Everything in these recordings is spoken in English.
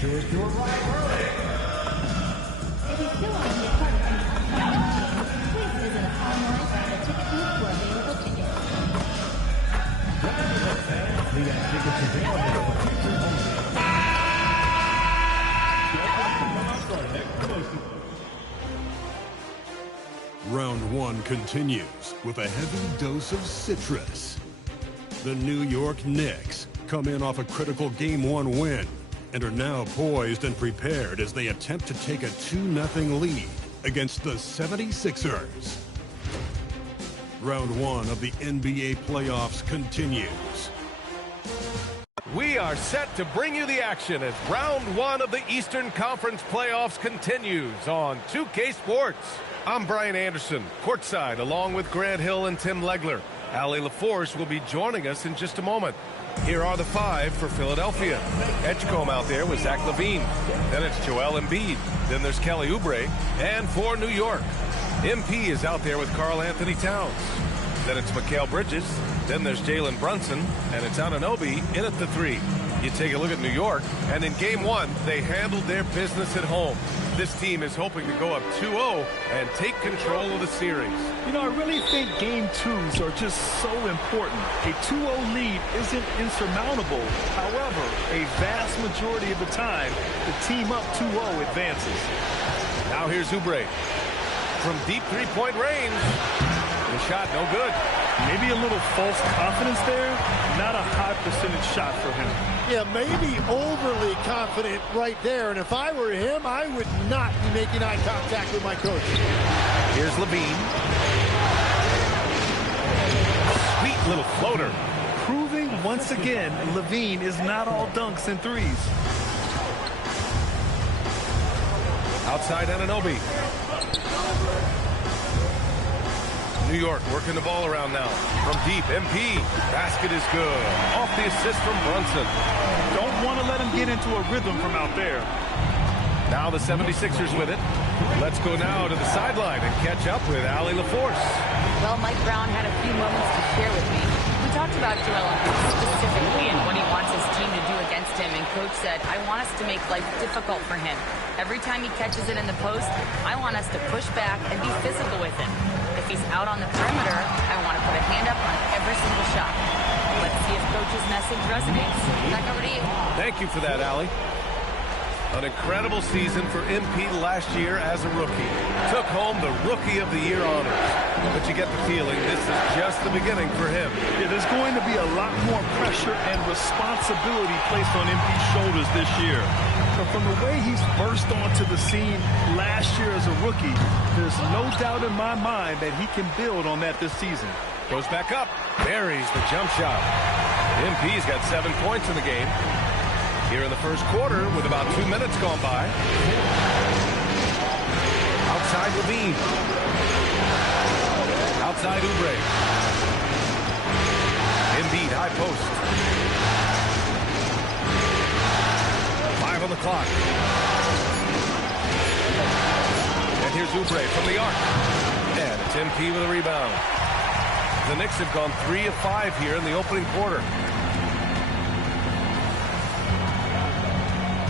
sure to arrive early. If you still want to be a part of any upcoming games, please visit us online at the ticket booth for available tickets. We got tickets available for future home games. Round one continues with a heavy dose of citrus. The New York Knicks come in off a critical Game 1 win and are now poised and prepared as they attempt to take a 2-0 lead against the 76ers. Round one of the NBA playoffs continues. We are set to bring you the action as round one of the Eastern Conference playoffs continues on 2K Sports. I'm Brian Anderson, courtside, along with Grant Hill and Tim Legler. Allie LaForce will be joining us in just a moment. Here are the five for Philadelphia. Edgecombe out there with Zach LaVine. Then it's Joel Embiid. Then there's Kelly Oubre. And for New York, MP is out there with Karl Anthony Towns. Then it's Mikal Bridges. Then there's Jalen Brunson. And it's Anunoby in at the 3. You take a look at New York, and in Game 1, they handled their business at home. This team is hoping to go up 2-0 and take control of the series. You know, I really think Game 2s are just so important. A 2-0 lead isn't insurmountable. However, a vast majority of the time, the team up 2-0 advances. Now here's Oubre. From deep three-point range. The shot no good. Maybe a little false confidence there. Not a high percentage shot for him. Yeah, maybe overly confident right there. And if I were him, I would not be making eye contact with my coach. Here's LaVine. Sweet little floater. Proving once again, LaVine is not all dunks and threes. Outside Anunoby. New York working the ball around now. From deep, MP. Basket is good. Off the assist from Brunson. Don't want to let him get into a rhythm from out there. Now the 76ers with it. Let's go now to the sideline and catch up with Allie LaForce. Well, Mike Brown had a few moments to share with me. We talked about Joel Embiid specifically and what he wants his team to do against him. And Coach said, I want us to make life difficult for him. Every time he catches it in the post, I want us to push back and be physical with him. If he's out on the perimeter, I want to put a hand up on every single shot. Let's see if Coach's message resonates. Back over to you. Thank you for that, Allie. An incredible season for MP last year as a rookie. Took home the Rookie of the Year honors. But you get the feeling this is just the beginning for him. Yeah, there's going to be a lot more pressure and responsibility placed on MP's shoulders this year. But from the way he's burst onto the scene last year as a rookie, there's no doubt in my mind that he can build on that this season. Goes back up. Buries the jump shot. MP's got 7 points in the game. Here in the first quarter with about 2 minutes gone by. Outside LaVine. Outside Oubre. Embiid, high post. 5 on the clock. And here's Oubre from the arc. And it's MP with a rebound. The Knicks have gone 3 of 5 here in the opening quarter.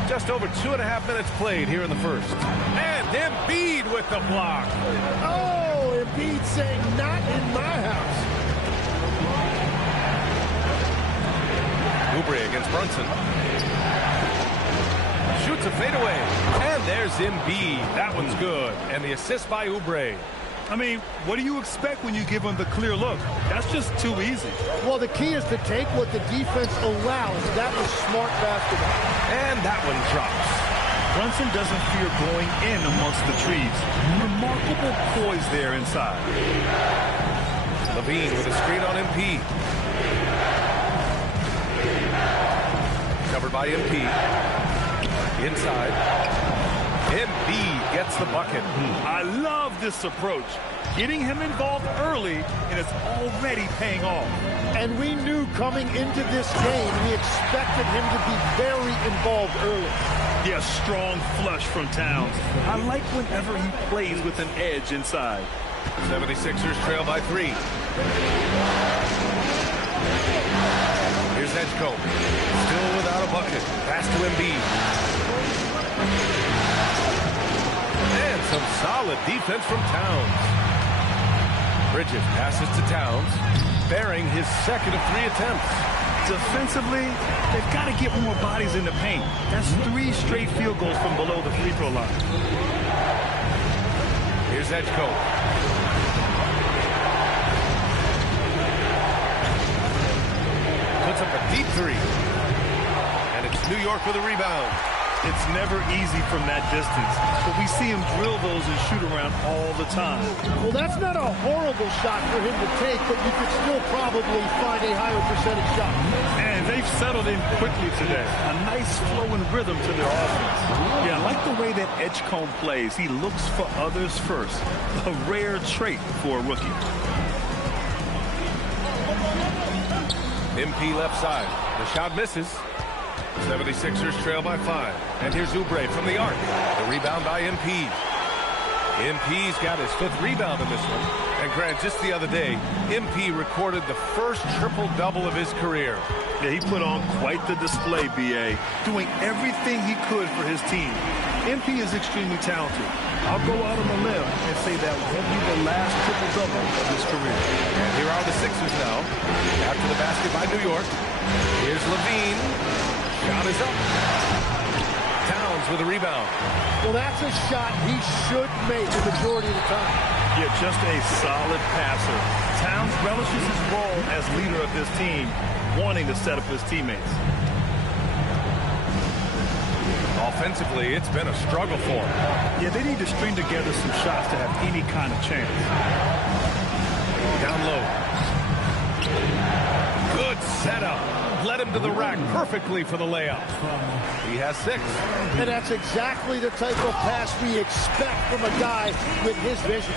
Just over 2.5 minutes played here in the first. And Embiid with the block. Oh, Embiid saying, not in my house. Oubre against Brunson. Shoots a fadeaway. And there's Embiid. That one's good. And the assist by Oubre. I mean, what do you expect when you give him the clear look? That's just too easy. Well, the key is to take what the defense allows. That was smart basketball. And that one drops. Brunson doesn't fear going in amongst the trees. Remarkable poise there inside. LaVine with a screen on MP. Covered by MP. Inside. Embiid gets the bucket. I love this approach. Getting him involved early, and it's already paying off. And we knew coming into this game, we expected him to be very involved early. Yeah, strong flush from Towns. I like whenever he plays with an edge inside. 76ers trail by 3. Here's Edgecombe. Still without out a bucket. Pass to Embiid. And some solid defense from Towns. Bridges passes to Towns, bearing his second of 3 attempts. Defensively, they've got to get more bodies in the paint. That's 3 straight field goals from below the free throw line. Here's Edgecombe. Puts up a deep 3. And it's New York with a rebound. It's never easy from that distance, but we see him drill those and shoot around all the time. Well, that's not a horrible shot for him to take, but you could still probably find a higher percentage shot. And they've settled in quickly today. A nice flow and rhythm to their offense. Yeah, I like the way that Edgecombe plays. He looks for others first. A rare trait for a rookie. MP left side. The shot misses. 76ers trail by 5. And here's Oubre from the arc. The rebound by MP. MP's got his 5th rebound in this one. And Grant, just the other day, MP recorded the first triple-double of his career. Yeah, he put on quite the display, B.A., doing everything he could for his team. MP is extremely talented. I'll go out on a limb and say that won't be the last triple-double of his career. And here are the Sixers now. After the basket by New York. Here's Levine. Shot is up. Towns with a rebound. Well, that's a shot he should make the majority of the time. Yeah, just a solid passer. Towns relishes his role as leader of this team, wanting to set up his teammates. Offensively, it's been a struggle for him. Yeah, they need to string together some shots to have any kind of chance. Down low. Good setup. Led him to the rack perfectly for the layup. He has 6. And that's exactly the type of pass we expect from a guy with his vision.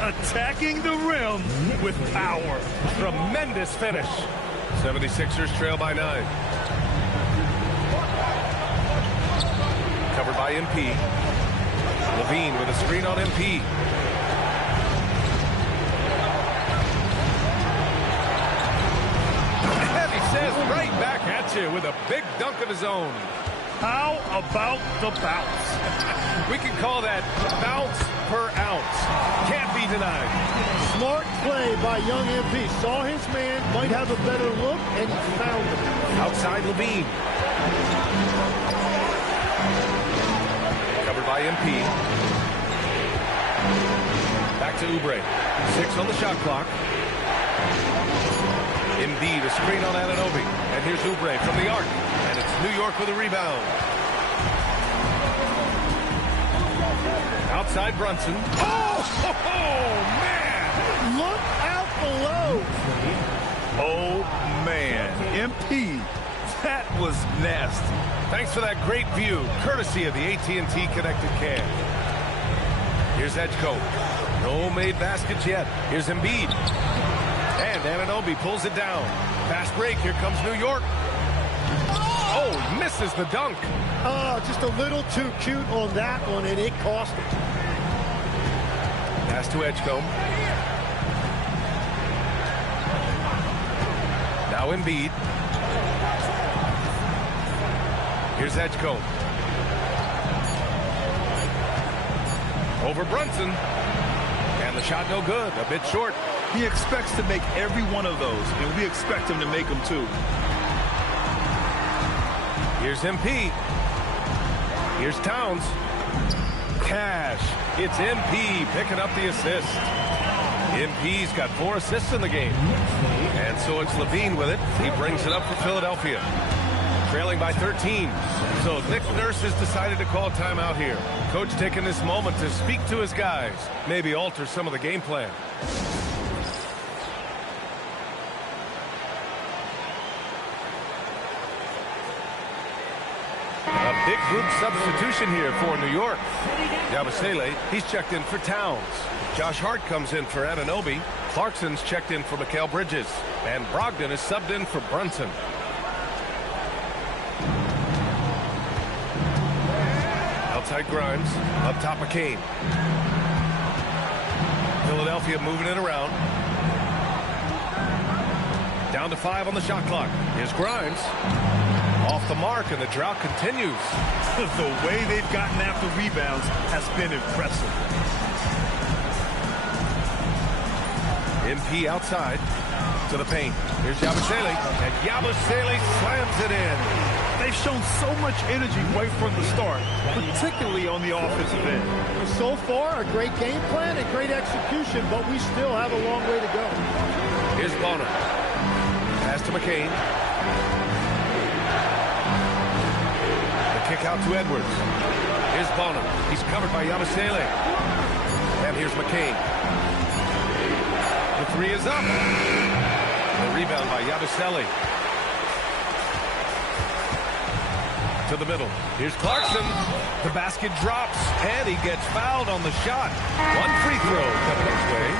Attacking the rim with power. Tremendous finish. 76ers trail by 9. Covered by MP. Levine with a screen on MP. Says right back at you with a big dunk of his own. How about the bounce? We can call that bounce per ounce. Can't be denied. Smart play by young MP. Saw his man, might have a better look, and he found him. Outside Levine. Covered by MP. Back to Oubre. 6 on the shot clock. Indeed, a screen on Anunoby. And here's Oubre from the arc. And it's New York with a rebound. Outside Brunson. Oh, man! Look out below. Oh, man. MP, that was nasty. Thanks for that great view, courtesy of the AT&T Connected Cam. Here's Edgecombe. No made baskets yet. Here's Embiid. And Anunoby pulls it down. Fast break. Here comes New York. Oh, he misses the dunk. Oh, just a little too cute on that one, and it cost him. Pass to Edgecombe. Now Embiid. Here's Edgecombe. Over Brunson. And the shot no good. A bit short. He expects to make every one of those, and we expect him to make them too. Here's MP. Here's Towns. Cash. It's MP picking up the assist. MP's got 4 assists in the game. And so it's Levine with it. He brings it up for Philadelphia. Trailing by 13. So Nick Nurse has decided to call timeout here. Coach taking this moment to speak to his guys. Maybe alter some of the game plan. A big group substitution here for New York. Yabusele, he's checked in for Towns. Josh Hart comes in for Anunoby. Clarkson's checked in for Mikal Bridges. And Brogdon is subbed in for Brunson. Outside Grimes, up top of Kane. Philadelphia moving it around. Down to 5 on the shot clock. Here's Grimes. Off the mark, and the drought continues. The way they've gotten after rebounds has been impressive. MP outside to the paint. Here's Yabusele, and Yabusele slams it in. They've shown so much energy right from the start, particularly on the offensive end. So far, a great game plan and great execution, but we still have a long way to go. Here's Bonner. Pass to McCain. The kick out to Edwards. Here's Bonner. He's covered by Yabusele. And here's McCain. The three is up. The rebound by Yabusele. To the middle. Here's Clarkson. The basket drops, and he gets fouled on the shot. One free throw coming his way.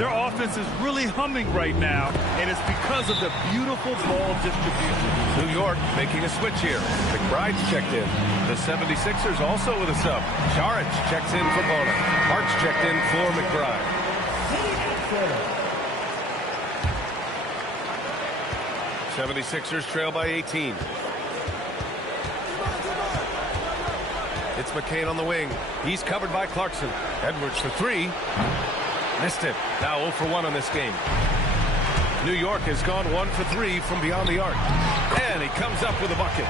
Their offense is really humming right now, and it's because of the beautiful ball distribution. New York making a switch here. McBride's checked in. The 76ers also with a sub. Saric checks in for Bonner. Hart's checked in for McBride. 76ers trail by 18. It's McCain on the wing. He's covered by Clarkson. Edwards for three. Missed it. Now 0 for 1 on this game. New York has gone 1 for 3 from beyond the arc. And he comes up with a bucket.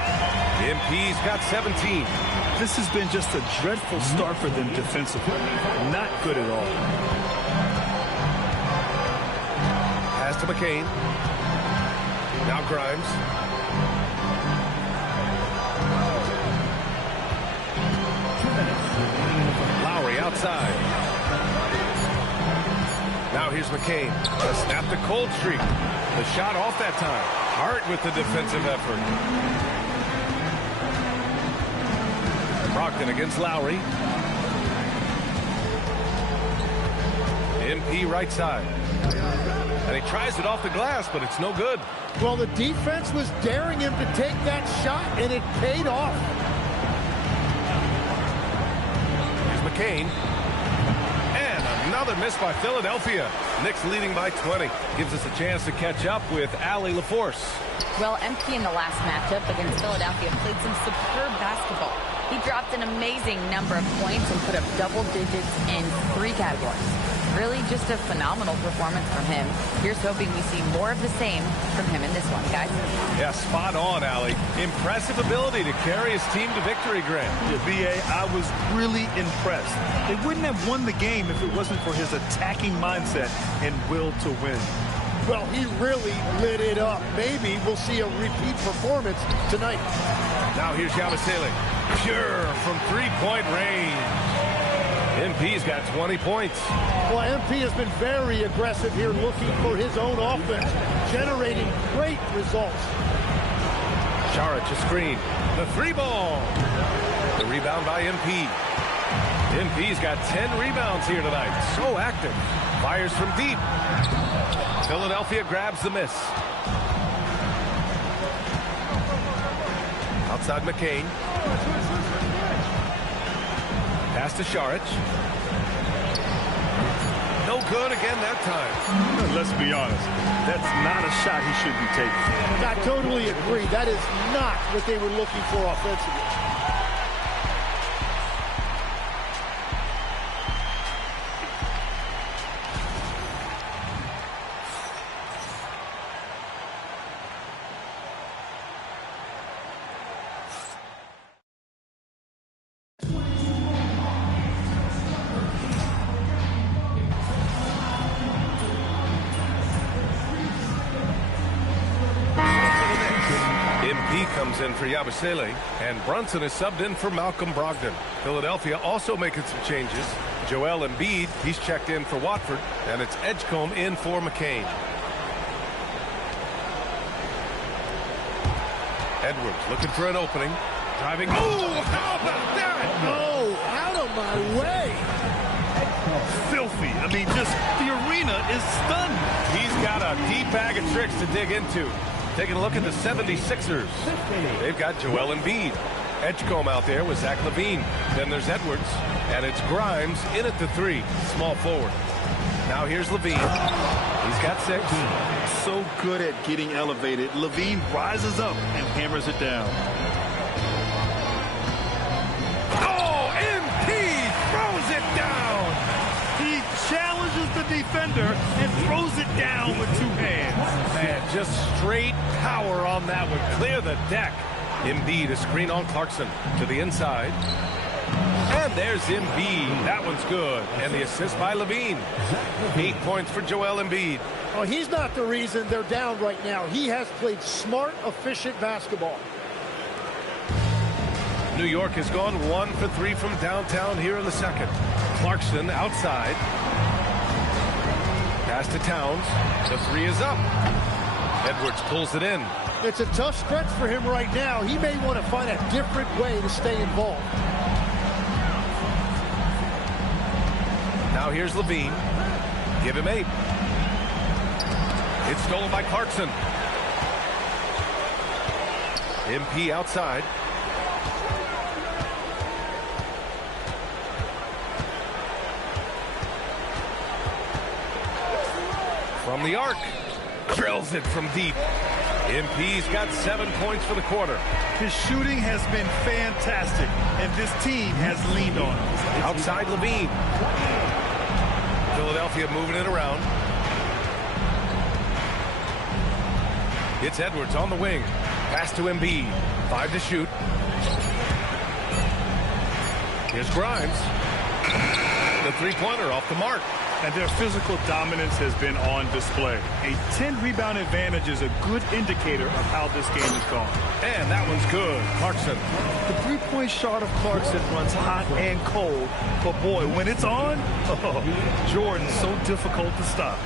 The MP's got 17. This has been just a dreadful start for them defensively. Not good at all. Pass to McCain. Now Grimes. Lowry outside. Now here's McCain. A snap to cold streak. The shot off that time. Hart with the defensive effort. Brogdon against Lowry. MP right side. And he tries it off the glass, but it's no good. Well, the defense was daring him to take that shot, and it paid off. Here's McCain. And another miss by Philadelphia. Knicks leading by 20. Gives us a chance to catch up with Allie LaForce. Well, MP in the last matchup against Philadelphia played some superb basketball. He dropped an amazing number of points and put up double digits in 3 categories. Really just a phenomenal performance from him. Here's hoping we see more of the same from him in this one, guys. Yeah, spot on, Allie. Impressive ability to carry his team to victory, Grant. Yeah, B.A., I was really impressed. They wouldn't have won the game if it wasn't for his attacking mindset and will to win. Well, he really lit it up. Maybe we'll see a repeat performance tonight. Now here's Yabusele. Pure from three-point range. MP's got 20 points. Well, MP has been very aggressive here, looking for his own offense, generating great results. Saric a screen. The three ball. The rebound by MP. MP's got 10 rebounds here tonight. So active. Fires from deep. Philadelphia grabs the miss. Outside McCain. Pass to Saric. No good again that time. Let's be honest. That's not a shot he should be taking. I totally agree. That is not what they were looking for offensively. Comes in for Yabusele, and Brunson is subbed in for Malcolm Brogdon. Philadelphia also making some changes. Joel Embiid, he's checked in for Watford, and it's Edgecombe in for McCain. Edwards looking for an opening. Driving. Oh, how about that? Oh, out of my way. Filthy. I mean, just the arena is stunned. He's got a deep bag of tricks to dig into. Taking a look at the 76ers. They've got Joel Embiid. Edgecombe out there with Zach LaVine. Then there's Edwards. And it's Grimes in at the 3. Small forward. Now here's LaVine. He's got 6. So good at getting elevated. LaVine rises up and hammers it down. Oh, MP throws it down. He challenges the defender and throws it down with 2 hands. Man, just straight power on that one. Clear the deck. Embiid, a screen on Clarkson to the inside. And there's Embiid. That one's good. And the assist by LaVine. 8 points for Joel Embiid. Oh, he's not the reason they're down right now. He has played smart, efficient basketball. New York has gone 1 for 3 from downtown here in the second. Clarkson outside. Pass to Towns. The 3 is up. Edwards pulls it in. It's a tough stretch for him right now. He may want to find a different way to stay involved. Now here's LaVine. Give him 8. It's stolen by Clarkson. MP outside. From the arc. Drills it from deep. MP's got 7 points for the quarter. His shooting has been fantastic, and this team has leaned on it. Outside LaVine. Philadelphia moving it around. It's Edwards on the wing. Pass to Embiid. 5 to shoot. Here's Grimes. The three-pointer off the mark. And their physical dominance has been on display. A 10-rebound advantage is a good indicator of how this game has gone. And that one's good. Clarkson. The three-point shot of Clarkson runs hot and cold. But, boy, when it's on, Jordan's so difficult to stop.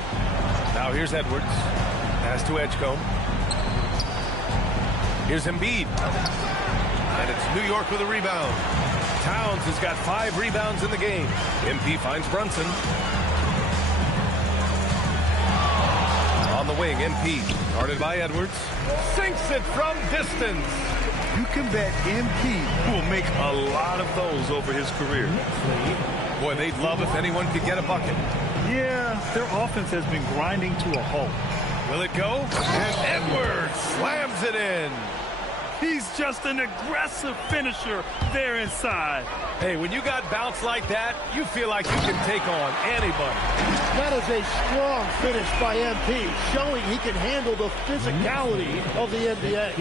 Now here's Edwards. Pass to Edgecombe. Here's Embiid. And it's New York with a rebound. Towns has got 5 rebounds in the game. MP finds Brunson. On the wing, MP, guarded by Edwards. Sinks it from distance. You can bet MP will make a lot of those over his career. Boy, they'd love if anyone could get a bucket. Yeah, their offense has been grinding to a halt. Will it go? And Edwards slams it in. He's just an aggressive finisher there inside. Hey, when you got bounce like that, you feel like you can take on anybody. That is a strong finish by MP, showing he can handle the physicality of the NBA.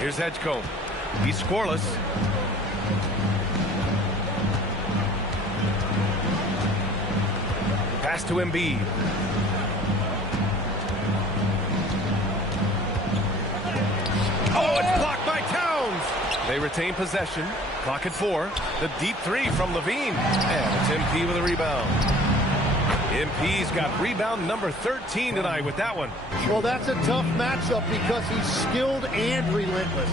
Here's Edgecombe. He's scoreless. Pass to Embiid. Oh, it's blocked by Towns. They retain possession. Clock at 4. The deep 3 from LaVine. And it's MP with a rebound. MP's got rebound number 13 tonight with that one. Well, that's a tough matchup because he's skilled and relentless.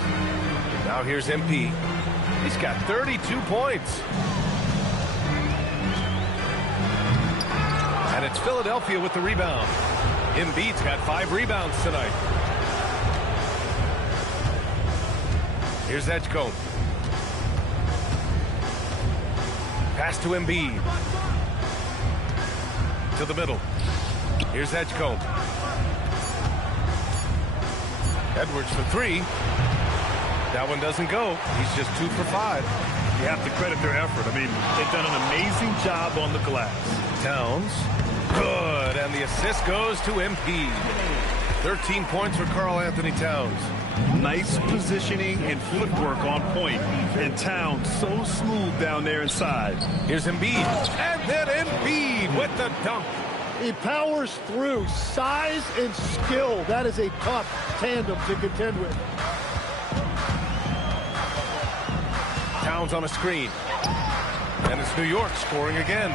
Now here's MP. He's got 32 points. And it's Philadelphia with the rebound. Embiid's got 5 rebounds tonight. Here's Edgecombe. Pass to Embiid. To the middle. Here's Edgecombe. Edwards for 3. That one doesn't go. He's just 2 for 5. You have to credit their effort. I mean, they've done an amazing job on the glass. Towns. Good. And the assist goes to MP. 13 points for Karl Anthony Towns. Nice positioning and footwork on point. And Towns so smooth down there inside. Here's Embiid. And then Embiid with the dunk. He powers through. Size and skill. That is a tough tandem to contend with. Towns on a screen. And it's New York scoring again.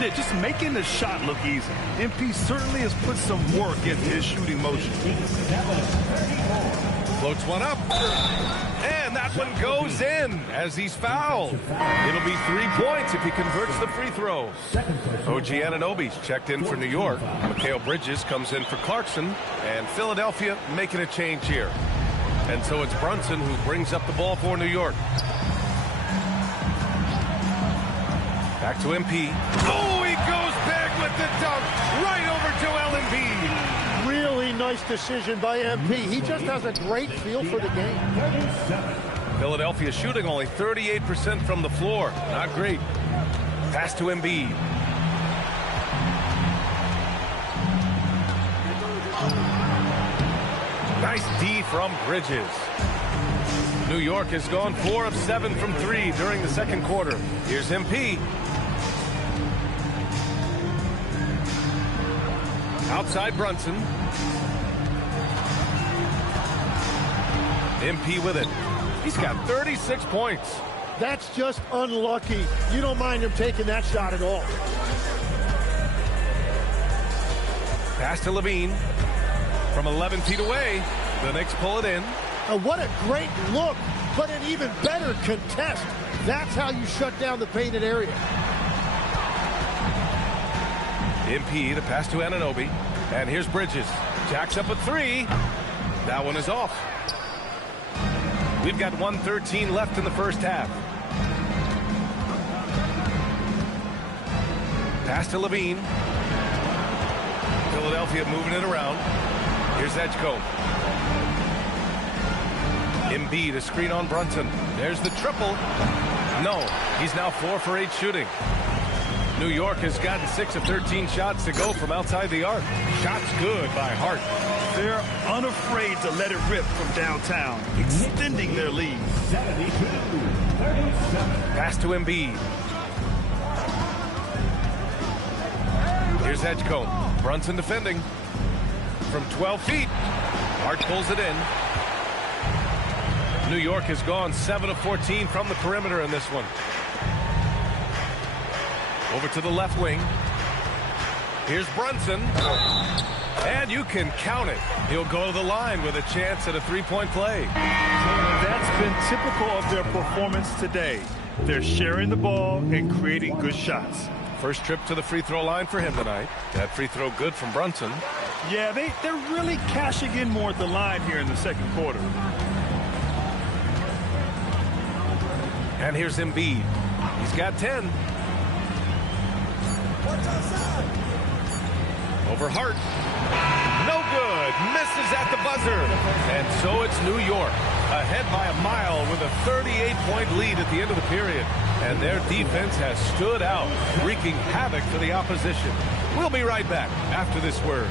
Yeah, just making the shot look easy. MP certainly has put some work into his shooting motion. Floats one up. And that one goes in as he's fouled. It'll be 3 points if he converts the free throw. OG Anunoby's checked in for New York. Mikal Bridges comes in for Clarkson. And Philadelphia making a change here. And so it's Brunson who brings up the ball for New York. Back to MP. Oh, he goes back with the dunk right over to Embiid. Really nice decision by MP. He just has a great feel for the game. Philadelphia shooting only 38% from the floor. Not great. Pass to Embiid. Nice D from Bridges. New York has gone 4 of 7 from 3 during the second quarter. Here's MP. Outside Brunson. MP with it. He's got 36 points. That's just unlucky. You don't mind him taking that shot at all. Pass to Levine. From 11 feet away, the Knicks pull it in. What a great look, but an even better contest. That's how you shut down the painted area. MP, the pass to Anunoby. And here's Bridges. Jacks up a 3. That one is off. We've got 1:13 left in the first half. Pass to Levine. Philadelphia moving it around. Here's Edgecombe. Embiid, a screen on Brunson. There's the triple. No, he's now 4 for 8 shooting. New York has gotten 6 of 13 shots to go from outside the arc. Shots good by Hart. They're unafraid to let it rip from downtown, extending their lead. 72-37. Pass to Embiid. Here's Edgecombe. Brunson defending. From 12 feet. Hart pulls it in. New York has gone 7 of 14 from the perimeter in this one. Over to the left wing. Here's Brunson. And you can count it. He'll go to the line with a chance at a three-point play. That's been typical of their performance today. They're sharing the ball and creating good shots. First trip to the free throw line for him tonight. That free throw good from Brunson. Yeah, they're really cashing in more at the line here in the second quarter. And here's Embiid. He's got 10. Over Hart. No good. Misses at the buzzer. And so it's New York. Ahead by a mile with a 38-point lead at the end of the period. And their defense has stood out, wreaking havoc for the opposition. We'll be right back after this word.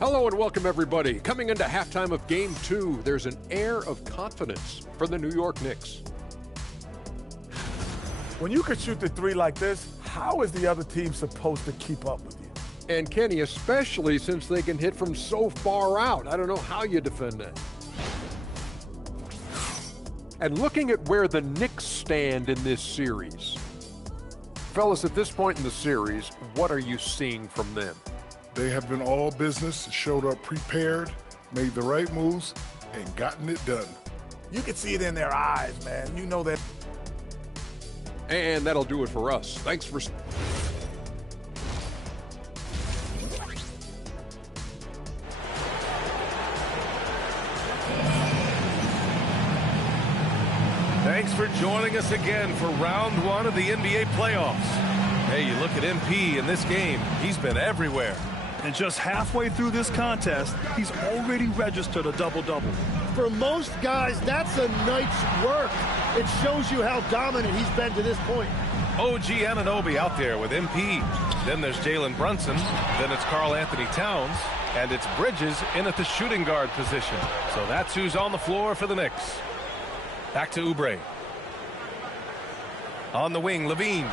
Hello and welcome, everybody. Coming into halftime of Game 2, there's an air of confidence for the New York Knicks. When you can shoot the three like this, how is the other team supposed to keep up with you? And Kenny, especially since they can hit from so far out. I don't know how you defend that. And looking at where the Knicks stand in this series, fellas, at this point in the series, what are you seeing from them? They have been all business, showed up prepared, made the right moves, and gotten it done. You can see it in their eyes, man. You know that. And that'll do it for us. Thanks for... Thanks for joining us again for round 1 of the NBA playoffs. Hey, you look at MP in this game, he's been everywhere. And just halfway through this contest, he's already registered a double-double. For most guys, that's a night's work. It shows you how dominant he's been to this point. OG Anunoby out there with MP. Then there's Jalen Brunson. Then it's Karl Anthony Towns. And it's Bridges in at the shooting guard position. So that's who's on the floor for the Knicks. Back to Oubre. On the wing, Levine.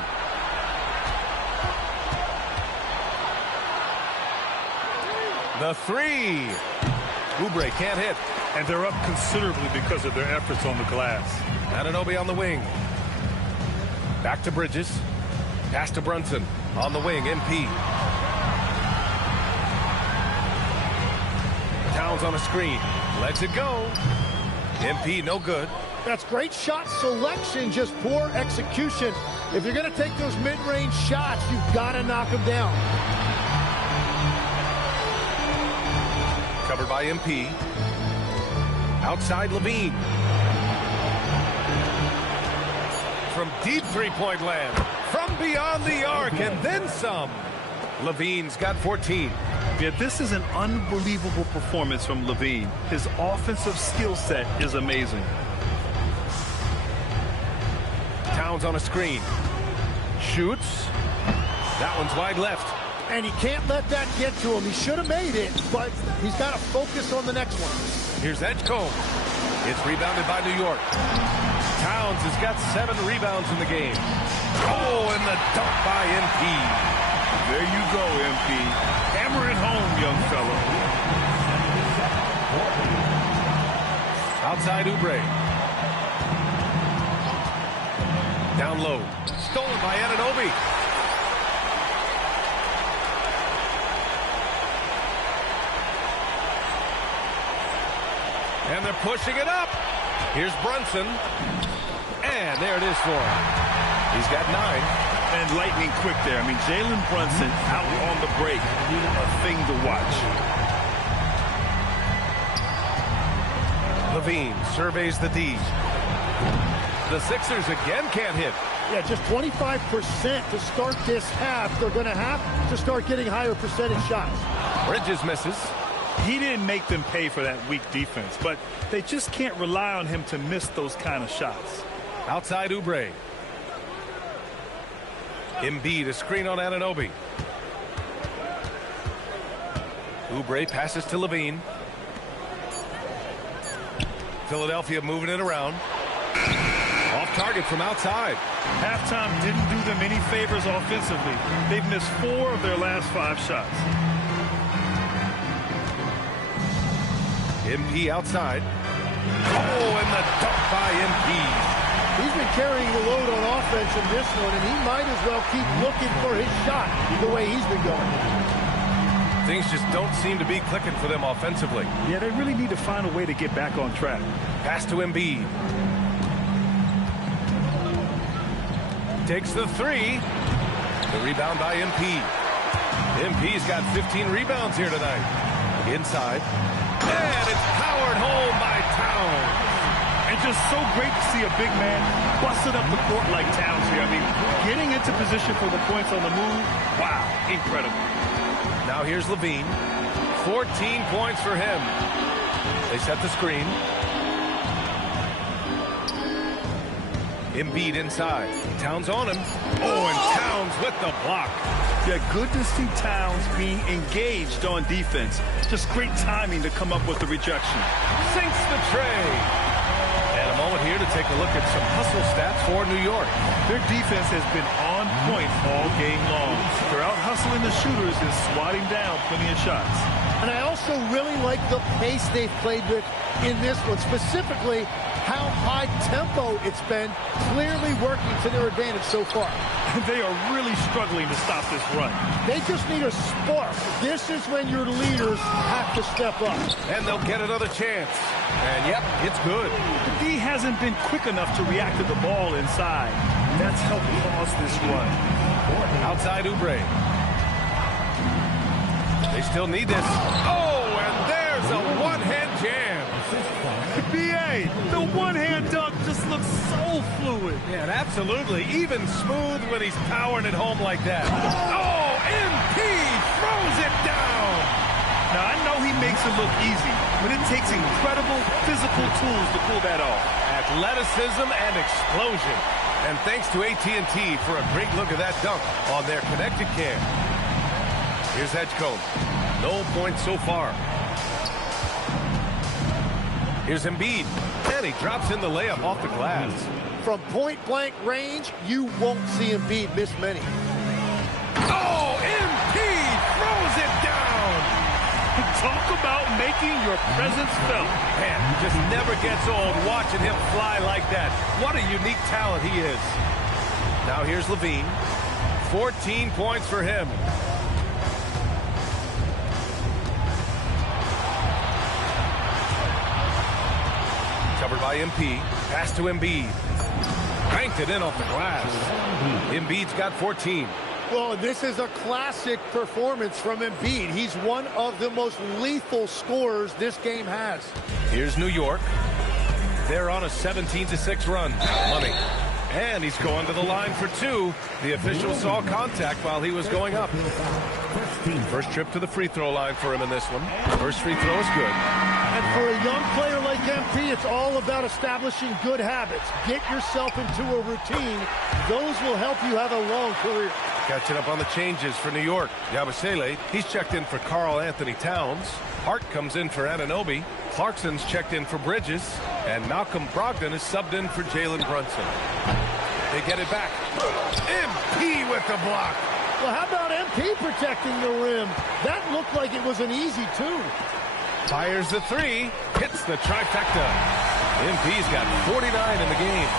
The three. Oubre can't hit. And they're up considerably because of their efforts on the glass. Anunoby on the wing. Back to Bridges. Pass to Brunson. On the wing, MP. Towns on a screen. Lets it go. MP no good. That's great shot selection, just poor execution. If you're going to take those mid-range shots, you've got to knock them down. Covered by MP. Outside Levine. From deep three-point land. From beyond the arc and then some. Levine's got 14. Yeah, this is an unbelievable performance from Levine. His offensive skill set is amazing. Towns on a screen. Shoots. That one's wide left. And he can't let that get to him. He should have made it, but he's got to focus on the next one. Here's Edgecombe. It's rebounded by New York. Towns has got 7 rebounds in the game. Oh, and the dunk by MP. There you go, MP. Hammer it home, young fella. Outside Oubre. Down low. Stolen by Anunoby. And they're pushing it up. Here's Brunson. And there it is for him. He's got 9. And lightning quick there. I mean, Jalen Brunson out on the break. A thing to watch. Levine surveys the D. The Sixers again can't hit. Yeah, just 25% to start this half. They're going to have to start getting higher percentage shots. Bridges misses. He didn't make them pay for that weak defense, but they just can't rely on him to miss those kind of shots. Outside Oubre. Embiid, a screen on Anunoby. Oubre passes to Levine. Philadelphia moving it around. Off target from outside. Halftime didn't do them any favors offensively. They've missed 4 of their last 5 shots. MP outside. Oh, and the dunk by MP. He's been carrying the load on offense in this one, and he might as well keep looking for his shot the way he's been going. Things just don't seem to be clicking for them offensively. Yeah, they really need to find a way to get back on track. Pass to Embiid. Takes the 3. The rebound by MP. MP's got 15 rebounds here tonight. Inside. And it's powered home by Towns. And just so great to see a big man busting up the court like Towns here. I mean, getting into position for the points on the move. Wow, incredible. Now here's Levine. 14 points for him. They set the screen. Embiid inside. Towns on him. Oh, and Towns with the block. Yeah, good to see Towns being engaged on defense. Just great timing to come up with the rejection. Sinks the tray. And a moment here to take a look at some hustle stats for New York. Their defense has been on point all game long. They're out hustling the shooters and swatting down plenty of shots. And I also really like the pace they've played with in this one, specifically how high tempo it's been, clearly working to their advantage so far. They are really struggling to stop this run. They just need a spark. This is when your leaders have to step up. And they'll get another chance. And yep, it's good. The D hasn't been quick enough to react to the ball inside. That's helped cause this run. Outside Oubre. They still need this. Oh, and there's a one-hand jam. BA, the one-hand dunk just looks so fluid. Yeah, absolutely. Even smooth when he's powering it home like that. Oh, MP throws it down. Now, I know he makes it look easy, but it takes incredible physical tools to pull that off. Athleticism and explosion. And thanks to AT&T for a great look at that dunk on their connected cam. Here's Edgecombe. No points so far. Here's Embiid. And he drops in the layup off the glass. From point-blank range, you won't see Embiid miss many. Oh, Embiid throws it down. Talk about making your presence felt. Man, it just never gets old watching him fly like that. What a unique talent he is. Now here's Levine. 14 points for him. covered by MP. Pass to Embiid. Banked it in off the glass. Embiid's got 14. Well, this is a classic performance from Embiid. He's one of the most lethal scorers this game has. Here's New York. They're on a 17-6 run. Money. And he's going to the line for two. The official saw contact while he was going up. First trip to the free throw line for him in this one. First free throw is good. And for a young player like MP, it's all about establishing good habits. Get yourself into a routine. Those will help you have a long career. Catching up on the changes for New York. Yabusele, he's checked in for Karl Anthony Towns. Hart comes in for Anunoby. Clarkson's checked in for Bridges. And Malcolm Brogdon is subbed in for Jalen Brunson. They get it back. MP with the block. Well, how about MP protecting the rim? That looked like it was an easy two. Fires the three. Hits the trifecta. MP's got 49 in the game.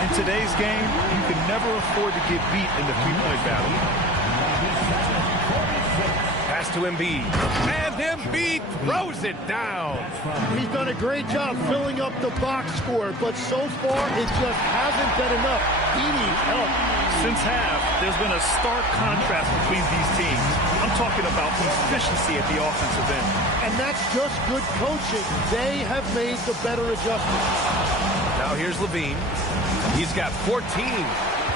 In today's game, you can never afford to get beat in the three-point battle. Pass to Embiid. And Embiid throws it down. He's done a great job filling up the box score, but so far it just hasn't been enough. He needs help. Since half, there's been a stark contrast between these teams. I'm talking about efficiency at the offensive end. And that's just good coaching. They have made the better adjustments. Now here's Levine. He's got 14.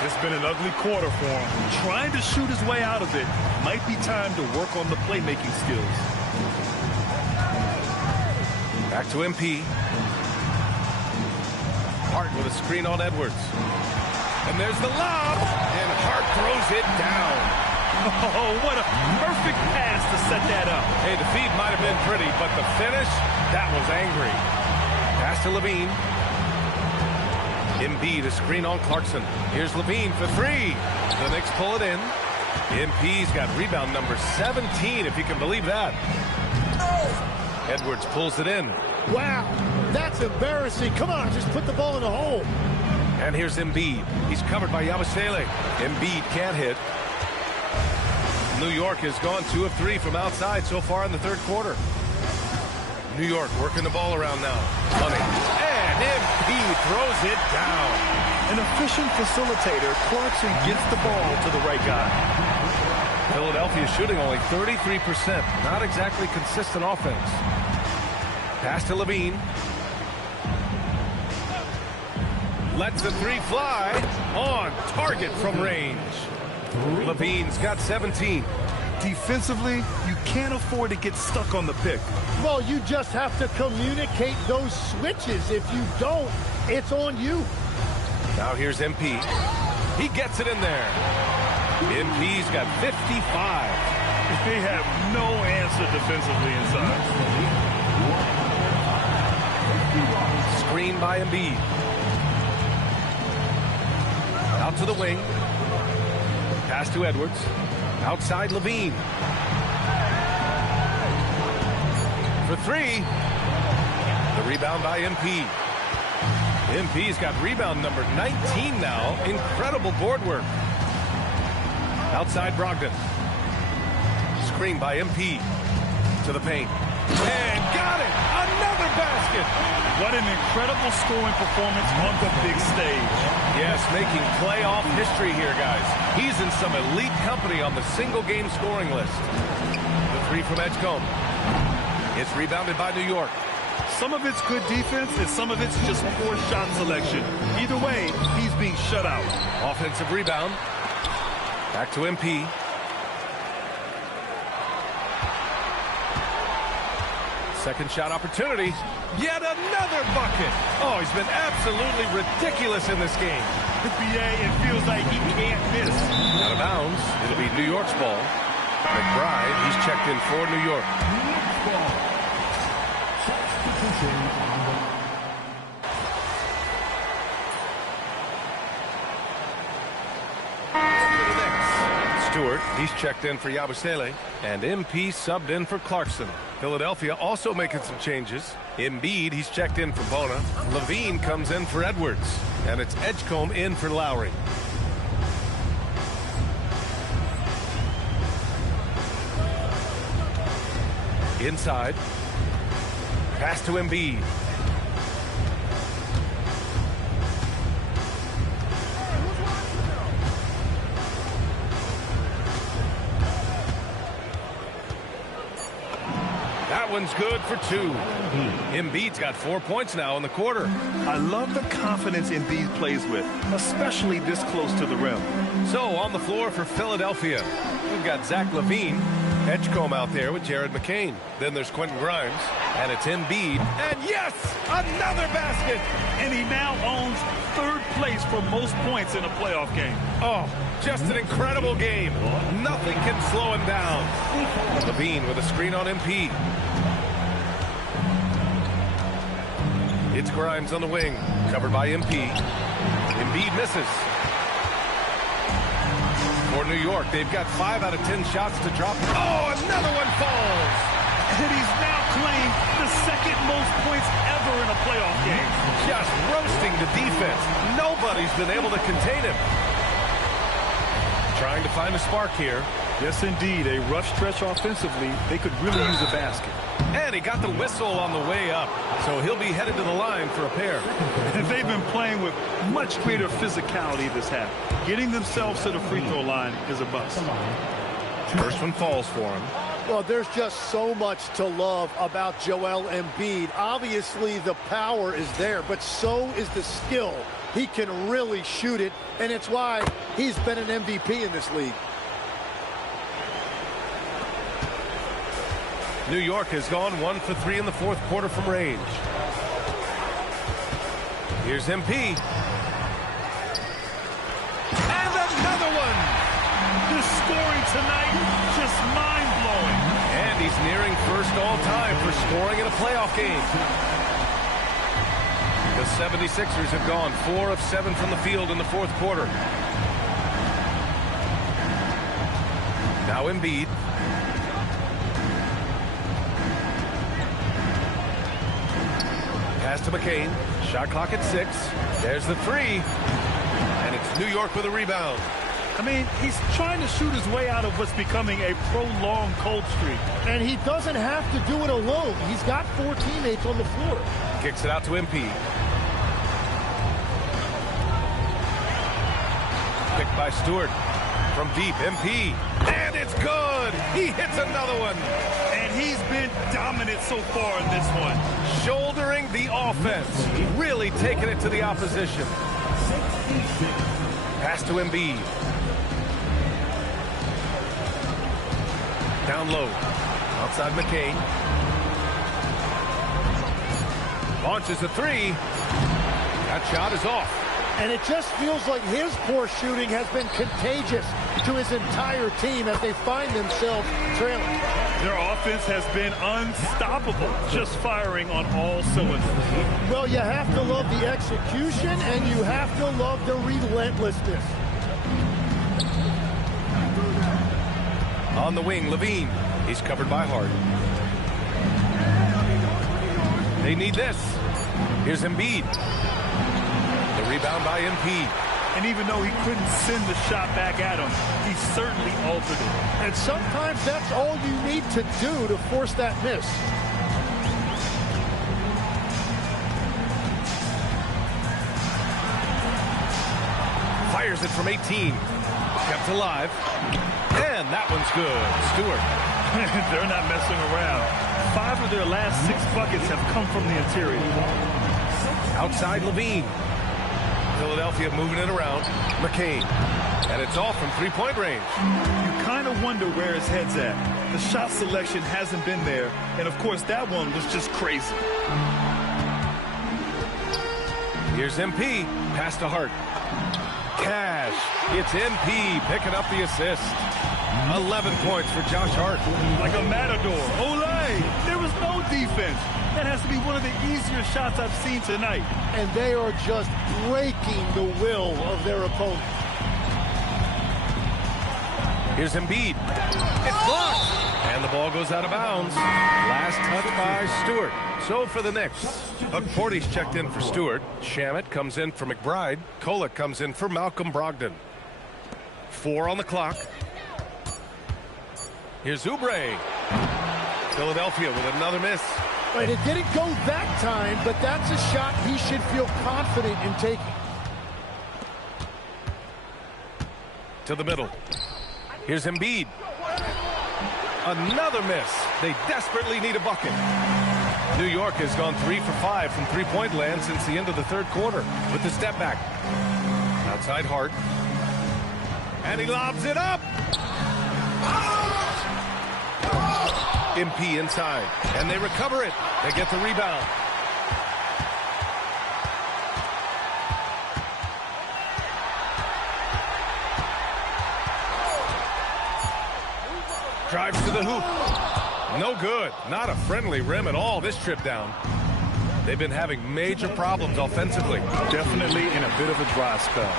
It's been an ugly quarter for him. Trying to shoot his way out of it. Might be time to work on the playmaking skills. Back to MP. Hart with a screen on Edwards. And there's the lob. And Hart throws it down. Oh, what a perfect pass to set that up. Hey, the feed might have been pretty, but the finish, that was angry. Pass to Levine. Embiid, a screen on Clarkson. Here's Levine for three. The Knicks pull it in. MP's got rebound number 17, if you can believe that. Edwards pulls it in. Wow, that's embarrassing. Come on, just put the ball in the hole. And here's Embiid. He's covered by Yabusele. Embiid can't hit. New York has gone 2 of 3 from outside so far in the third quarter. New York working the ball around now. Money. And Embiid throws it down. An efficient facilitator, Clarkson gets the ball to the right guy. Philadelphia shooting only 33%. Not exactly consistent offense. Pass to Levine. Lets the three fly. On target from range. Levine's got 17. Defensively, you can't afford to get stuck on the pick. Well, you just have to communicate those switches. If you don't, it's on you. Now here's MP. He gets it in there. MP's got 55. They have no answer defensively inside. Screen by Embiid. Out to the wing. Pass to Edwards. Outside Levine. For three. The rebound by MP. MP's got rebound number 19 now. Incredible board work. Outside Brogdon. Screen by MP. To the paint. And got it! Another basket! What an incredible scoring performance on the big stage. Yes, making playoff history here, guys. He's in some elite company on the single-game scoring list. The three from Edgecombe. It's rebounded by New York. Some of it's good defense, and some of it's just poor shot selection. Either way, he's being shut out. Offensive rebound. Back to MP. Second shot opportunity. Yet another bucket. Oh, he's been absolutely ridiculous in this game. NBA, it feels like he can't miss. Out of bounds. It'll be New York's ball. McBride, he's checked in for New York. Stewart, he's checked in for Yabusele, and MP subbed in for Clarkson. Philadelphia also making some changes. Embiid, he's checked in for Bona. Levine comes in for Edwards, and it's Edgecombe in for Lowry. Inside. Pass to Embiid. one's good for 2. Embiid's got 4 points now in the quarter. I love the confidence Embiid plays with, especially this close to the rim. So on the floor for Philadelphia, we've got Zach LaVine, Edgecombe out there with Jared McCain. Then there's Quentin Grimes, and it's Embiid. And yes, another basket! And he now owns 3rd place for most points in a playoff game. Oh, just an incredible game. Nothing can slow him down. LaVine with a screen on MP. It's Grimes on the wing, covered by MP. Embiid misses. For New York, they've got 5 out of 10 shots to drop. Oh, another one falls! And he's now claimed the 2nd most points ever in a playoff game. Just roasting the defense. Nobody's been able to contain him. Trying to find a spark here. Yes, indeed. A rough stretch offensively. They could really use a basket. And he got the whistle on the way up. So he'll be headed to the line for a pair. And they've been playing with much greater physicality this half. Getting themselves to the free throw line is a bust. First one falls for him. Well, there's just so much to love about Joel Embiid. Obviously, the power is there, but so is the skill. He can really shoot it, and it's why he's been an MVP in this league. New York has gone 1 for 3 in the 4th quarter from range. Here's MP. And another one! The scoring tonight, just mind-blowing. And he's nearing first all-time for scoring in a playoff game. The 76ers have gone 4 of 7 from the field in the 4th quarter. Now Embiid. Pass to McCain. Shot clock at 6. There's the 3. And it's New York with a rebound. I mean, he's trying to shoot his way out of what's becoming a prolonged cold streak. And he doesn't have to do it alone. He's got 4 teammates on the floor. Kicks it out to MP. Picked by Stewart. From deep, MP. And it's good! He hits another one! And he's been dominant so far in this one. Shouldering the offense. Really taking it to the opposition. Pass to Embiid. Down low. Outside McCain. Launches a 3. That shot is off. And it just feels like his poor shooting has been contagious to his entire team as they find themselves trailing. Their offense has been unstoppable, just firing on all cylinders. Well, you have to love the execution, and you have to love the relentlessness. On the wing, LaVine. He's covered by Hart. They need this. Here's Embiid. The rebound by MP. And even though he couldn't send the shot back at him, he certainly altered it. And sometimes that's all you need to do to force that miss. Fires it from 18. Kept alive. And that one's good. Stewart. They're not messing around. 5 of their last 6 buckets have come from the interior. Outside LaVine. Philadelphia moving it around. McCain. And it's off from 3-point range. You kind of wonder where his head's at. The shot selection hasn't been there. And, of course, that one was just crazy. Here's MP. Pass to Hart. Cash. It's MP picking up the assist. 11 points for Josh Hart. Like a matador. Olay! There was no defense. That has to be one of the easier shots I've seen tonight. And they are just breaking the will of their opponent. Here's Embiid. It's blocked. And the ball goes out of bounds. Last touch by Stewart. So for the Knicks, Porty's checked in for Stewart. Shamet comes in for McBride. Kolek comes in for Malcolm Brogdon. 4 on the clock. Here's Oubre. Philadelphia with another miss. Right, it didn't go that time, but that's a shot he should feel confident in taking. To the middle. Here's Embiid. Another miss. They desperately need a bucket. New York has gone 3 for 5 from three-point land since the end of the third quarter with the step back. Outside Hart. And he lobs it up. MP inside. And they recover it. They get the rebound. Drives to the hoop. No good. Not a friendly rim at all this trip down. They've been having major problems offensively. Definitely in a bit of a dry spell.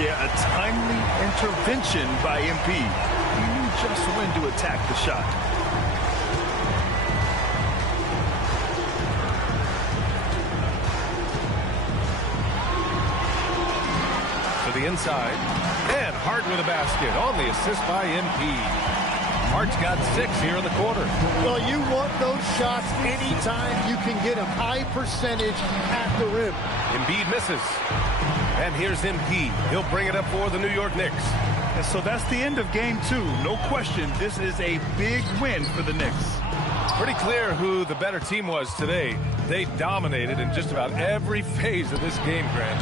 Yeah, a timely intervention by MP. He knew just when to attack the shot. To the inside. And Hart with a basket on the assist by MP. Hart's got 6 here in the quarter. Well, you want those shots anytime you can get them. High percentage at the rim. Embiid misses. And here's MP. He'll bring it up for the New York Knicks. And so that's the end of game 2. No question, this is a big win for the Knicks. Pretty clear who the better team was today. They dominated in just about every phase of this game, Grant.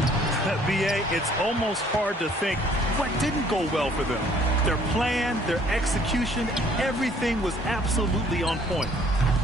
BA, it's almost hard to think what didn't go well for them. Their plan, their execution, everything was absolutely on point.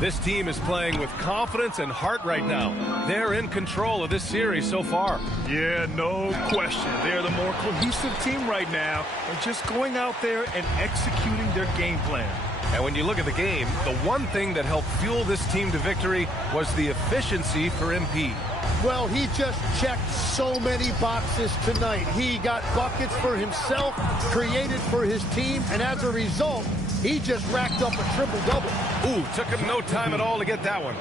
This team is playing with confidence and heart right now. They're in control of this series so far. Yeah, no question. They're the more cohesive team right now and just going out there and executing their game plan. And when you look at the game, the one thing that helped fuel this team to victory was the efficiency for MP. Well, he just checked so many boxes tonight. He got buckets for himself, created for his team, and as a result, he just racked up a triple-double. Ooh, took him no time at all to get that one.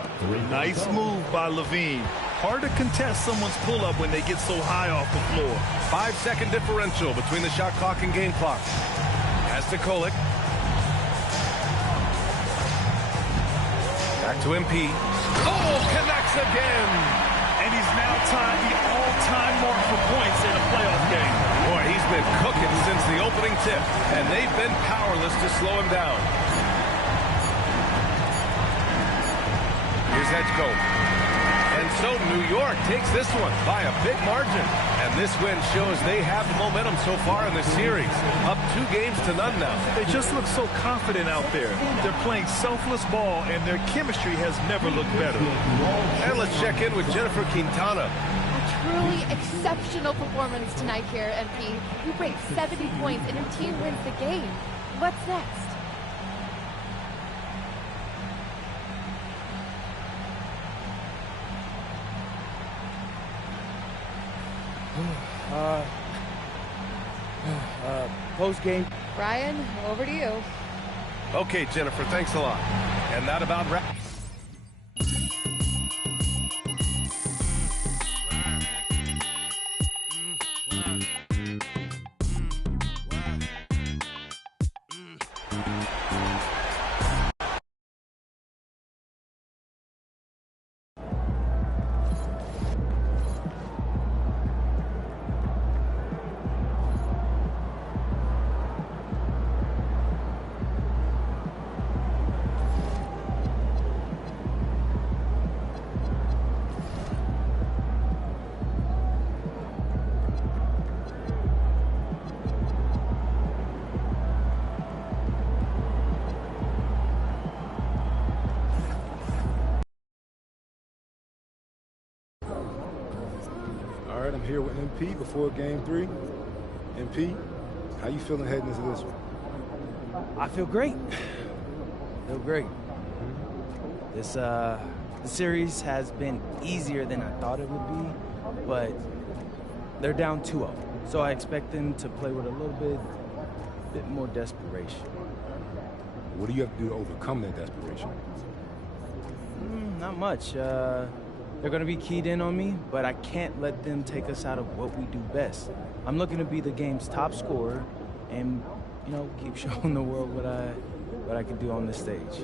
Nice move by Levine. Hard to contest someone's pull-up when they get so high off the floor. 5-second differential between the shot clock and game clock. As to Kolek. Back to MP. Oh, connects again. And he's now tied the all-time mark for points in a playoff game. Boy, he's been cooking since the opening tip, and they've been powerless to slow him down. Here's Edgecombe. And so New York takes this one by a big margin. And this win shows they have the momentum so far in this series. Up 2-0 now. They just look so confident out there. They're playing selfless ball, and their chemistry has never looked better. And let's check in with Jennifer Quintana. A truly exceptional performance tonight here, MP. You break 70 points, and your team wins the game. What's next? Post-game. Brian, over to you. Okay, Jennifer, thanks a lot. And that about wraps. All right, I'm here with MP before Game 3. MP, how you feeling heading into this one? I feel great. Feel great. This the series has been easier than I thought it would be, but they're down 2-0. So I expect them to play with a little bit more desperation. What do you have to do to overcome that desperation? Not much. They're going to be keyed in on me, but I can't let them take us out of what we do best. I'm looking to be the game's top scorer and, you know, keep showing the world what I can do on the stage.